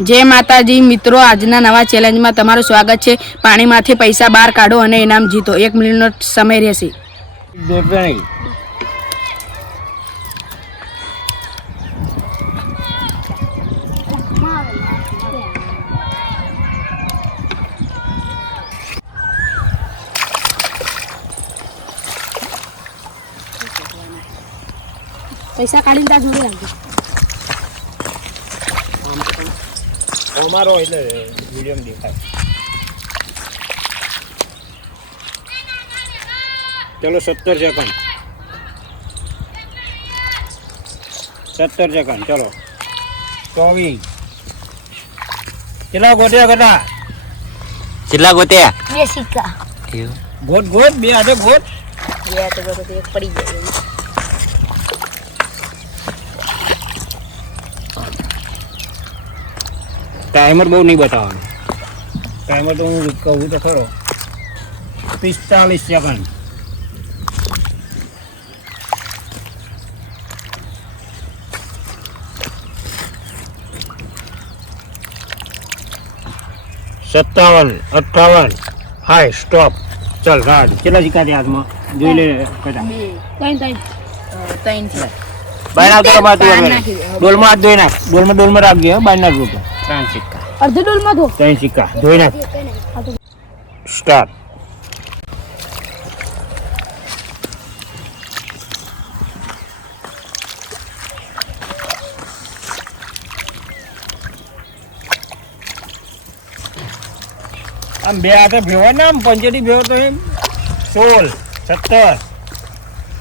जय माताजी मित्रों, आजना नवा चेलेंज में तमारू स्वागत है। पानी मांथी पैसा बहार काढो और इनाम जीतो। 1 मिनिट समय रहेशे। पैसा काढीने ता जोडे રાખજો। અમારો એટલે વિડિયો માં દેખાય। चलो 70 सेकंड 70 सेकंड चलो 24 चला गोटिया करता કેટલા ગોત્યા બે સિક્કા गोट गोट बे आधे गोट બે તો બધું એક પડી ગયો टाइमर बहुत नहीं बताओ टाइमर तो हूँ कहूँ तो खरो 45 सेकंड सत्तावन 58 हाय स्टॉप चल राड चला सिक्का दे हाथ में જોઈ લે કદા ત્રણ બાય ના તો માર ડોલ માં ધોઈ નાખ ડોલ માં રાખજે બાય ના રૂપે ત્રણ સિક્કા અડધો ડોલ માં ધો ત્રણ સિક્કા ધોઈ નાખ સ્ટાર્ટ આમ બે હાથે ભેવા ને આમ પંચેટી ભેવો તો એમ 16 17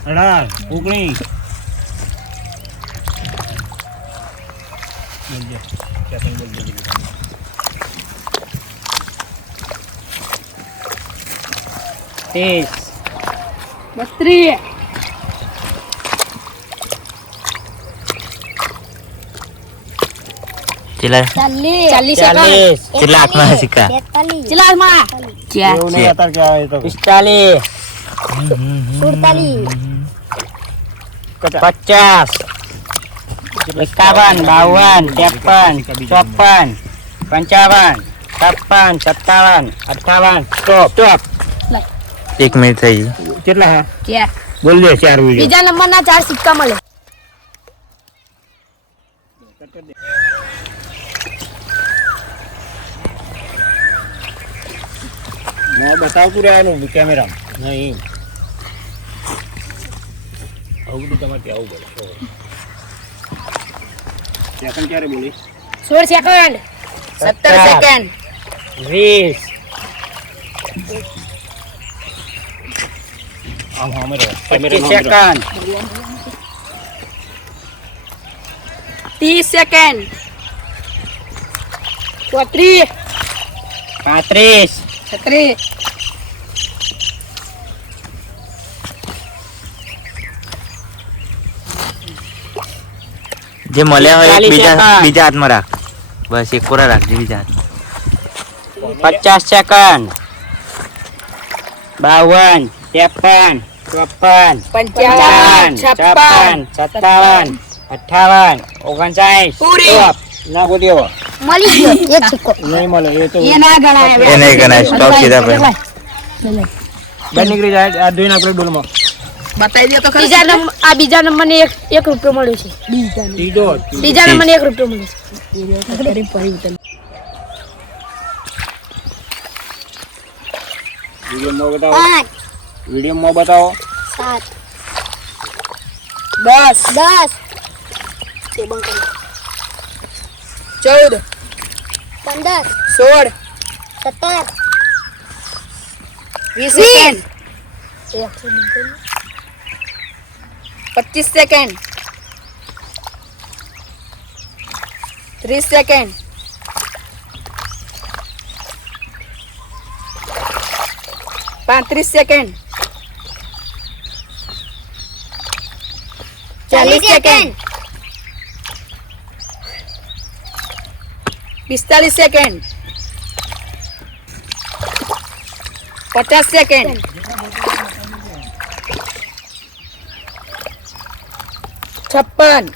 18 19 32 કેટલા 40 કેટલા હાથમાં સિક્કા 43 ચલા માં क्या એવું નહીં અત્યારે क्या है तो 45 47 50 51 52 53 54 55 57 58 સ્ટોપ સ્ટોપ 1 મિનિટ થઈ ગઈ કેટલા હા क्या બોલ લે ચાર વિડિયો બીજા નંબર ના 4 સિક્કા મળે। मैं बतावતું રહેવાનું કેમેરા નહીં આવું તો તમારે આવું બોલે સેકન્ડ ક્યારે બોલી 16 સેકન્ડ 17 સેકન્ડ 20 આમ હમે રહે 25 સેકન્ડ 30 સેકન્ડ 34 35 36 જે મળ્યા હોય 40 બીજા સેકન્ડ. બીજા હાથમાં રાખ બસ એક કોરા રાખજે બીજા હાથ 50 સેકન્ડ 52 53 54 55 57 58 59 પૂરી. સ્ટોપ ના ગોટીઓ મળી ગયો એક સિક્કો નહીં મળે એ તો ये ना गणाए ये नहीं गणाए, stop सीधा पे। બે નીકળી જાય આ ધોઈને આપણે ડોલમાં बताई दियो तो खरी। બીજા નંબર આ બીજા નંબર ને એક રૂપિયો મળ્યો છે તીડો બીજા નંબર ને 1 રૂપિયો મળ્યો છે खरी पड़ी उतल વિડિયોમાં બતાવો 5 વિડિયોમાં બતાવો 7 10 તે બંધ કરી 14 15 16 17 20 second 25 second 30 second 35 second 40 second 45 second 50 second 56 57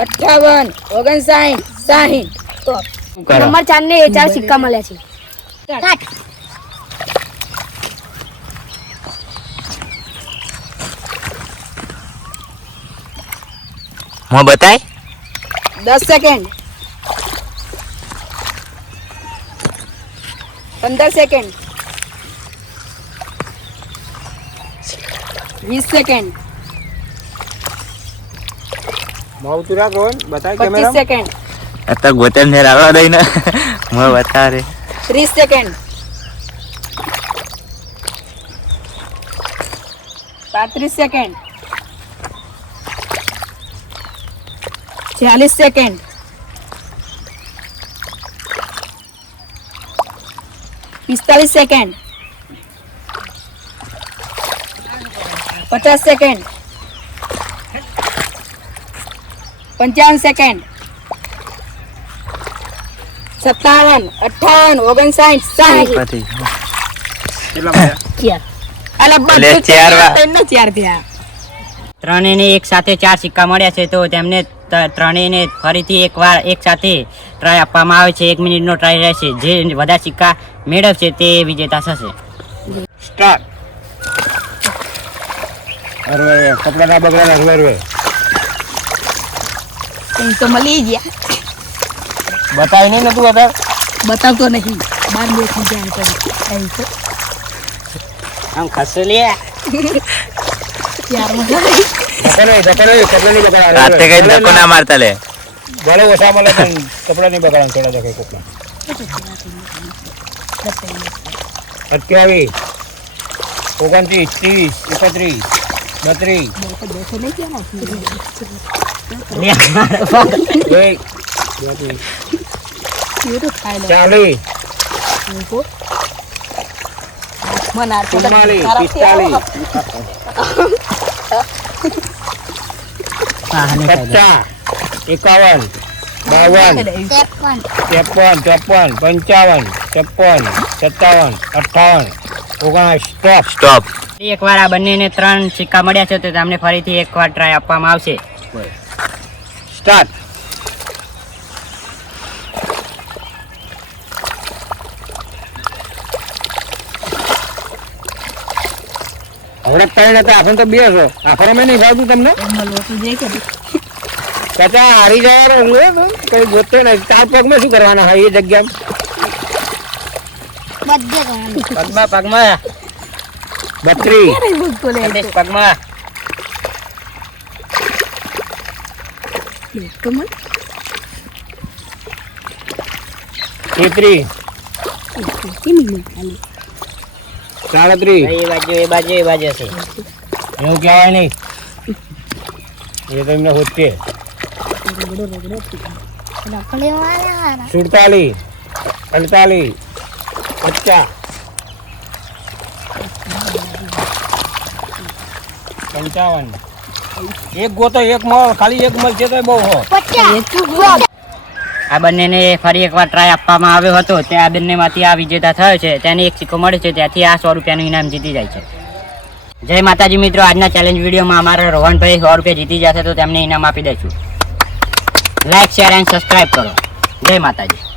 58 59 60. શું કરો નંબર 4 ને 4 સિક્કા મળ્યા છે. કાટ. હું બતાય 10 સેકન્ડ. 15 સેકન્ડ. 20 સેકન્ડ. ભાવ તું રાખ રોહન બતાય 25 કેમેરા સેકન્ડ. અત્યારે ગોતેમ ને રાખવા દઈ ને હું બતા રે 30 second. 35 second. 40 second. 45 second. 50 second. 55 second. 57, 58, 59, 60. પછી કેટલા મળ્યા અલા એટલે બધું ચાર વાર. ત્રણને ચાર થયા. ત્રણેયને એક સાથે 4 સિક્કા મળ્યા છે તો તેમને ત્રણેયને ફરીથી એકવાર એક સાથે ટ્રાય આપવામાં આવે છે. 1 મિનિટનો ટ્રાય રહેશે. જે વધારે સિક્કા મેળવશે તે વિજેતા થશે. સ્ટાર્ટ અરે કપડા ના બગડા ના અરવે કઈ તો મળી ગયા. બતાય નહીં નતું બતાવ બતાવતો નહીં. 12 મિનિટ થઈ જાય પછી. આમ ખસે લે ચાર મજા આવી. કપડા નહીં બગડા રાતે કઈ ધક્કો ના મારતા લે ભલે ઓછા મળે પણ કપડા નહીં બગડા થોડા દેખાય કપડા 28 29 30 31 32 કેવું ખાઈ લો. 40 મને આ તો 44 45 50 51 52 53 54 55 56 57 58 સ્ટોપ સ્ટોપ. એકવાર આ બંનેને 3 સિક્કા મળ્યા છે તો તમને ફરીથી એકવાર ટ્રાય આપવામાં આવશે. સ્ટાર્ટ હવે ત્રણ હતા આપણે તો બે છો આખરામાં નહીં ભાવતું તમને મળવું જોઈએ કે કચા હારી જવાનું કઈ ગોતતો નહીં 4 પગમાં શું કરવાના હોય એ જગ્યા બધે ગણાનું. પગમાં પગમાં 32 પગમાં કમલ 33 37 એ બાજુ છે. એવું કહેવાય નહીં એ તો એમને હોતે રખડે વાળા. 47 48 50 55 એક ગોતો એક મળ ખાલી એક મળ છે તો બહુ હો 50. આ બંનેને ફરી એકવાર ટ્રાય આપવામાં આવ્યો હતો. તે આ બંનેમાંથી આ વિજેતા થયો છે. તેને એક સિક્કો મળે છે. ત્યાંથી આ 100 રૂપિયાનું ઇનામ જીતી જાય છે. જય માતાજી મિત્રો, આજના ચેલેન્જ વિડીયોમાં અમારા રોહનભાઈ 100 રૂપિયા જીતી જશે તો તેમને ઇનામ આપી દઈશું. લાઈક શેર એન્ડ સબસ્ક્રાઈબ કરો. જય માતાજી.